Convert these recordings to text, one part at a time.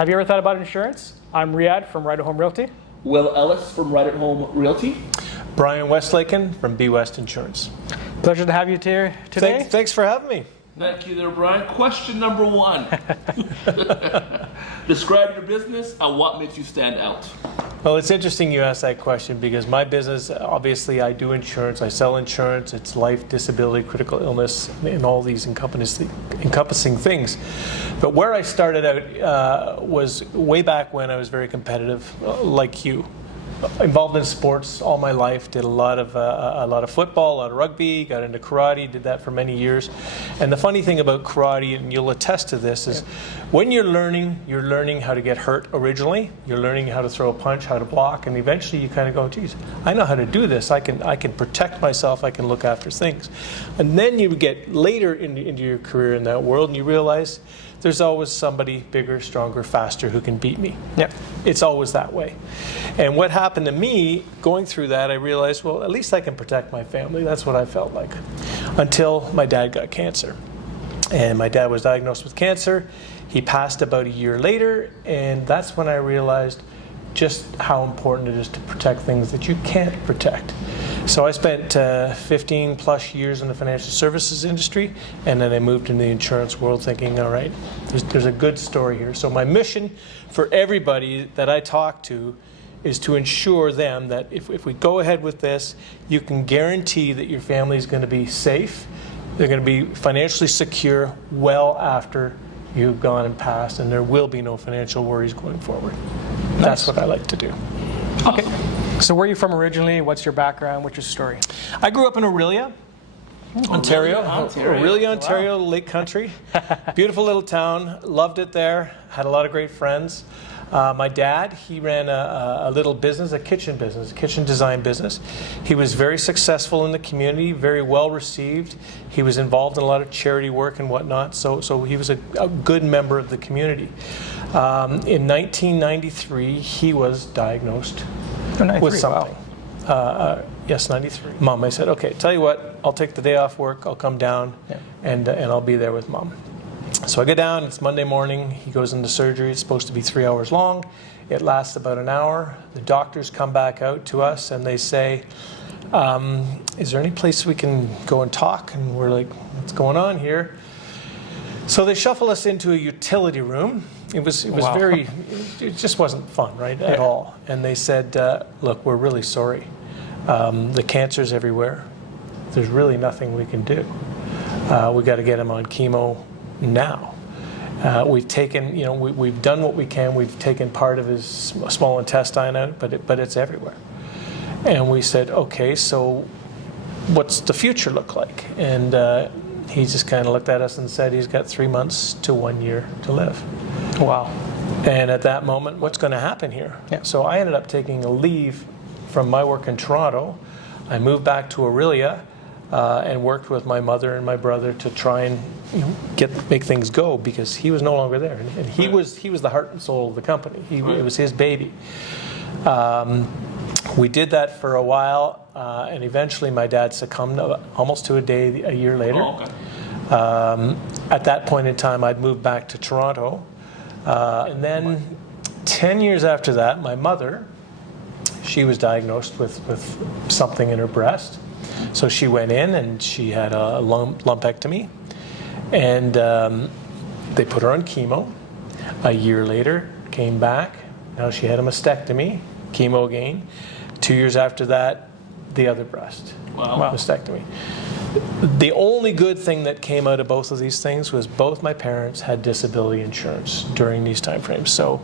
Have you ever thought about insurance? I'm Riyadh from Right at Home Realty. Will Ellis from Right at Home Realty. Brian Westlaken from B.West Insurance. Pleasure to have you here today. Thanks for having me. Thank you there, Brian. Question number 1. Describe your business and what makes you stand out. Well, it's interesting you asked that question because my business, obviously I do insurance, I sell insurance, it's life, disability, critical illness, and all these encompassing things. But where I started out was way back when I was very competitive, like you. Involved in sports all my life, did a lot of football, a lot of rugby, got into karate, did that for many years. And the funny thing about karate, and you'll attest to this, is when you're learning how to get hurt originally, you're learning how to throw a punch, how to block, and eventually you kind of go, geez, I know how to do this, I can protect myself, I can look after things. And then you get later into your career in that world and you realize there's always somebody bigger, stronger, faster who can beat me. Yeah, it's always that way. And what happened to me, going through that, I realized, well, at least I can protect my family. That's what I felt like. Until my dad got cancer. And my dad was diagnosed with cancer. He passed about a year later, and that's when I realized just how important it is to protect things that you can't protect. So I spent 15 plus years in the financial services industry, and then I moved into the insurance world thinking, all right, there's a good story here. So my mission for everybody that I talk to is to ensure them that if we go ahead with this, you can guarantee that your family is going to be safe, they're going to be financially secure well after you've gone and passed, and there will be no financial worries going forward. Nice. That's what I like to do. Okay. So where are you from originally? What's your background? What's your story? I grew up in Orillia, Ontario. Orillia, Ontario, Wow. Lake Country. Beautiful little town. Loved it there. Had a lot of great friends. My dad, he ran a little business, a kitchen design business. He was very successful in the community, very well received. He was involved in a lot of charity work and whatnot, so he was a good member of the community. In 1993, he was diagnosed with something. Wow. Yes, 93. Mom, I said, okay, tell you what, I'll take the day off work, I'll come down, and I'll be there with Mom. So I go down, it's Monday morning, he goes into surgery, it's supposed to be 3 hours long, it lasts about an hour. The doctors come back out to us and they say, is there any place we can go and talk? And we're like, what's going on here? So they shuffle us into a utility room. It was wow. It just wasn't fun, right, at all. And they said, look, we're really sorry. The cancer's everywhere. There's really nothing we can do. We got to get him on chemo now. We've taken, we've done what we can. We've taken part of his small intestine out, but it's everywhere. And we said, okay, so what's the future look like? And he just kind of looked at us and said he's got 3 months to 1 year to live. Wow. And at that moment, what's going to happen here? Yeah. So I ended up taking a leave from my work in Toronto. I moved back to Orillia and worked with my mother and my brother to try and make things go because he was no longer there. And he was the heart and soul of the company. It was his baby. We did that for a while, and eventually my dad succumbed almost to a day a year later. Oh, okay. At that point in time, I'd moved back to Toronto. And then 10 years after that, my mother, she was diagnosed with something in her breast. So she went in and she had a lumpectomy. And they put her on chemo. A year later, came back. Now she had a mastectomy, chemo again. 2 years after that, the other breast. Wow. Mastectomy. The only good thing that came out of both of these things was both my parents had disability insurance during these time frames. So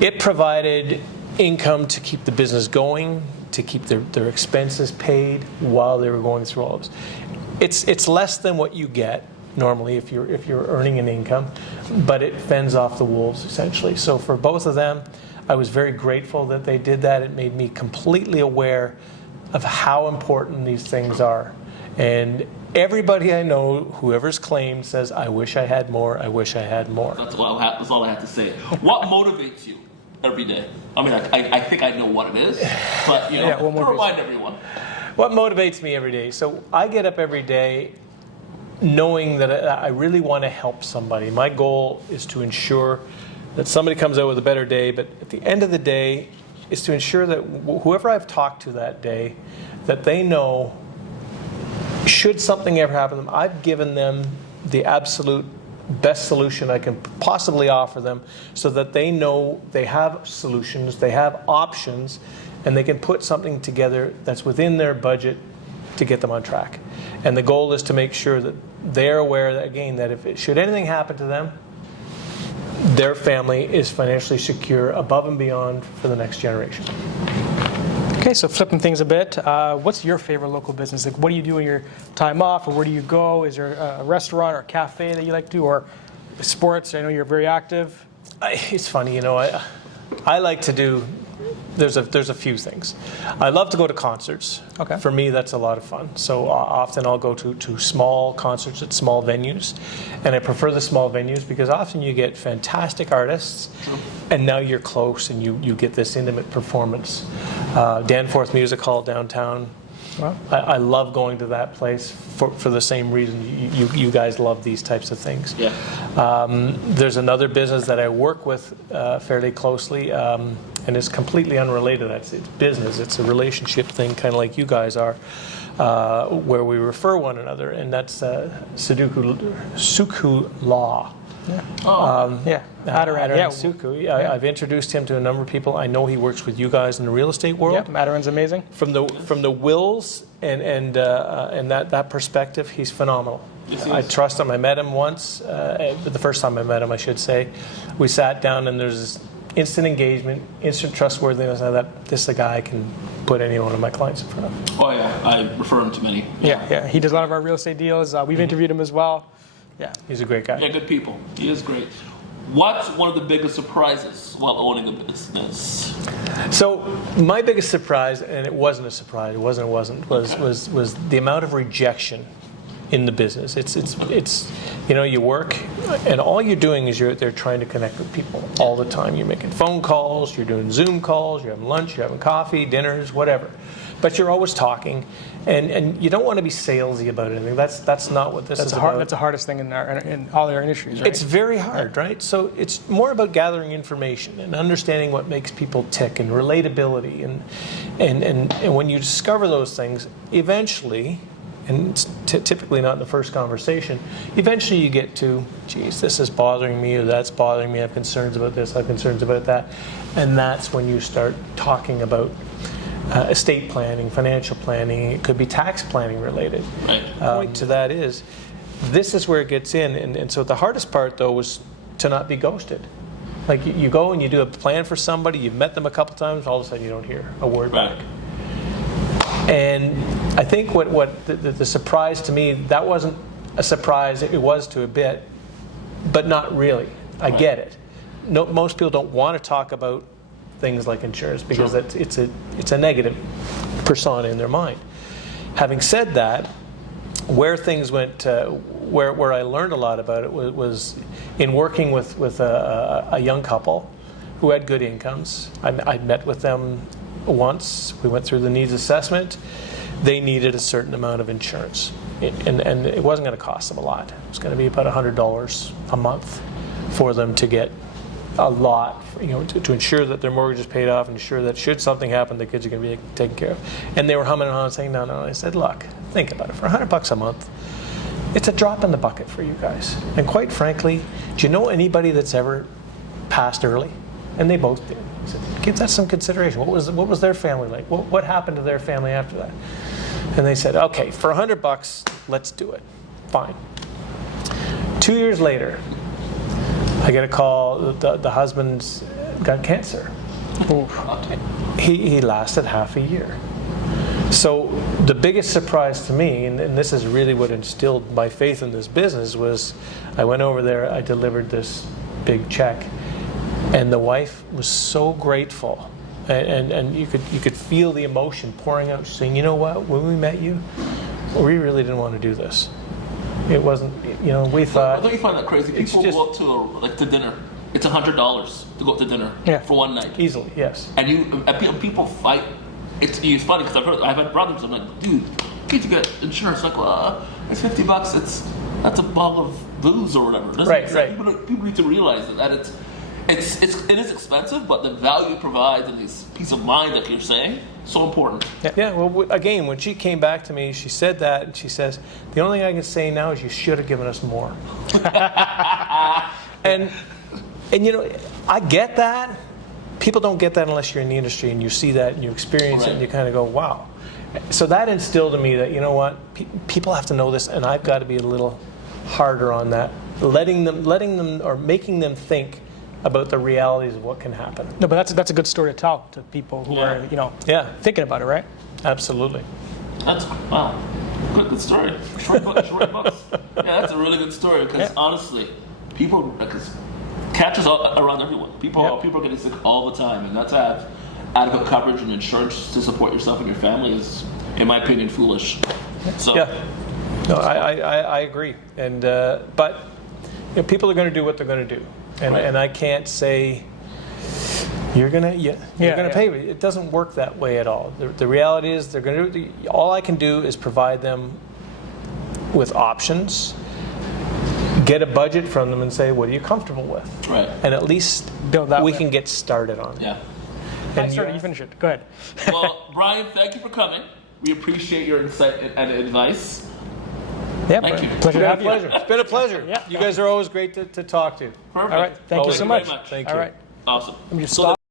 it provided income to keep the business going, to keep their expenses paid while they were going through all of this. It's less than what you get normally if you're earning an income, but it fends off the wolves essentially. So for both of them, I was very grateful that they did that. It made me completely aware of how important these things are. And everybody I know, whoever's claimed, says, I wish I had more, I wish I had more. That's all I have to say. What motivates you every day? I mean, I think I know what it is, but to remind everyone. What motivates me every day? So I get up every day knowing that I really want to help somebody. My goal is to ensure that somebody comes out with a better day, but at the end of the day, is to ensure that whoever I've talked to that day, that they know, should something ever happen to them, I've given them the absolute best solution I can possibly offer them, so that they know they have solutions, they have options, and they can put something together that's within their budget to get them on track. And the goal is to make sure that they're aware that, again, that if should anything happen to them, their family is financially secure above and beyond for the next generation. Okay, so flipping things a bit, what's your favorite local business? Like, what do you do in your time off, or where do you go? Is there a restaurant or a cafe that you like to do, or sports? I know you're very active. It's funny, I like to do. There's a few things. I love to go to concerts. Okay. For me, that's a lot of fun. So often I'll go to small concerts at small venues, and I prefer the small venues because often you get fantastic artists, and now you're close and you get this intimate performance. Danforth Music Hall downtown. Wow. I love going to that place for the same reason you guys love these types of things. Yeah. There's another business that I work with fairly closely, and it's completely unrelated. It's business. It's a relationship thing, kind of like you guys are, where we refer one another, and that's Sukhu Law. Yeah. Yeah. Madaran, yeah. Sukhu. I've introduced him to a number of people. I know he works with you guys in the real estate world. Yeah, Madaran's amazing. From the wills and that perspective, he's phenomenal. Yes, I trust him. I met him once, the first time I met him, I should say. We sat down, and there's this instant engagement, instant trustworthiness. That this is a guy I can put any one of my clients in front of. Oh yeah, I refer him to many. Yeah. He does a lot of our real estate deals. We've interviewed him as well. Yeah. He's a great guy. Yeah, good people. He is great. What's one of the biggest surprises while owning a business? So my biggest surprise, and it wasn't a surprise, was the amount of rejection in the business. It's you work, and all you're doing is you're there trying to connect with people all the time. You're making phone calls, you're doing Zoom calls, you're having lunch, you're having coffee, dinners, whatever. But you're always talking, and you don't want to be salesy about anything. That's not what this is about. That's the hardest thing in all our industries, right? It's very hard, right? So it's more about gathering information and understanding what makes people tick, and relatability, and when you discover those things, eventually, and it's typically not in the first conversation, eventually you get to, geez, this is bothering me, or that's bothering me, I have concerns about this, I have concerns about that, and that's when you start talking about estate planning, financial planning. It could be tax planning related. Right. Point to that is, this is where it gets in, and so the hardest part though was to not be ghosted. Like you go and you do a plan for somebody, you've met them a couple times, all of a sudden you don't hear a word back. And I think what the surprise to me, that wasn't a surprise. It was to a bit, but not really. I get it. No, most people don't want to talk about things like insurance because it's a negative persona in their mind. Having said that, where things went, where I learned a lot about it was in working with a young couple who had good incomes. I met with them once. We went through the needs assessment. They needed a certain amount of insurance, and it wasn't going to cost them a lot. It was going to be about $100 a month for them to get a lot, to ensure that their mortgage is paid off and ensure that should something happen, the kids are going to be taken care of. And they were humming and hawing, saying, no. I said, look, think about it. For $100 a month, it's a drop in the bucket for you guys. And quite frankly, do you know anybody that's ever passed early? And they both did. I said, give that some consideration. What was their family like? What happened to their family after that? And they said, okay, for $100, let's do it. Fine. 2 years later, I get a call. The husband's got cancer. He lasted half a year. So the biggest surprise to me, and this is really what instilled my faith in this business, was I went over there, I delivered this big check, and the wife was so grateful, and you could feel the emotion pouring out. She's saying, you know what, when we met you, we really didn't want to do this. It wasn't, we thought. Don't you find that crazy? People go up to dinner. It's $100 to go to dinner for one night. Easily, yes. And people fight. It's funny because I've had brothers. I'm like, dude, you need to get insurance. Like, well, it's $50. That's a bottle of booze or whatever. Right. Right. People need to realize that it is expensive, but the value it provides and this peace of mind that you're saying, so important. Yeah, well, again, when she came back to me, she said that, and she says, the only thing I can say now is you should have given us more. and I get that. People don't get that unless you're in the industry and you see that and you experience it and you kind of go, wow. So that instilled in me that, you know what, people have to know this, and I've got to be a little harder on that, letting them or making them think about the realities of what can happen. No, but that's a good story to tell to people who are thinking about it, right? Absolutely. That's wow, good story. Short books. Yeah, that's a really good story because honestly, people because catches around everyone. People are getting sick all the time, and not to have adequate coverage and insurance to support yourself and your family is, in my opinion, foolish. So no, I agree, and but people are going to do what they're going to do. And I can't say you're gonna pay me. It doesn't work that way at all. The reality is they're gonna do. All I can do is provide them with options, get a budget from them, and say, what are you comfortable with? Right. And at least we can get started on it. Yeah. You finish it. Go ahead. Well, Brian, thank you for coming. We appreciate your insight and advice. Yeah, thank you. Pleasure to have you. It's been a pleasure. You guys are always great to talk to. Perfect. All right. Thank you so much. Thank you. Thank you. All right. Awesome. Let me just stop.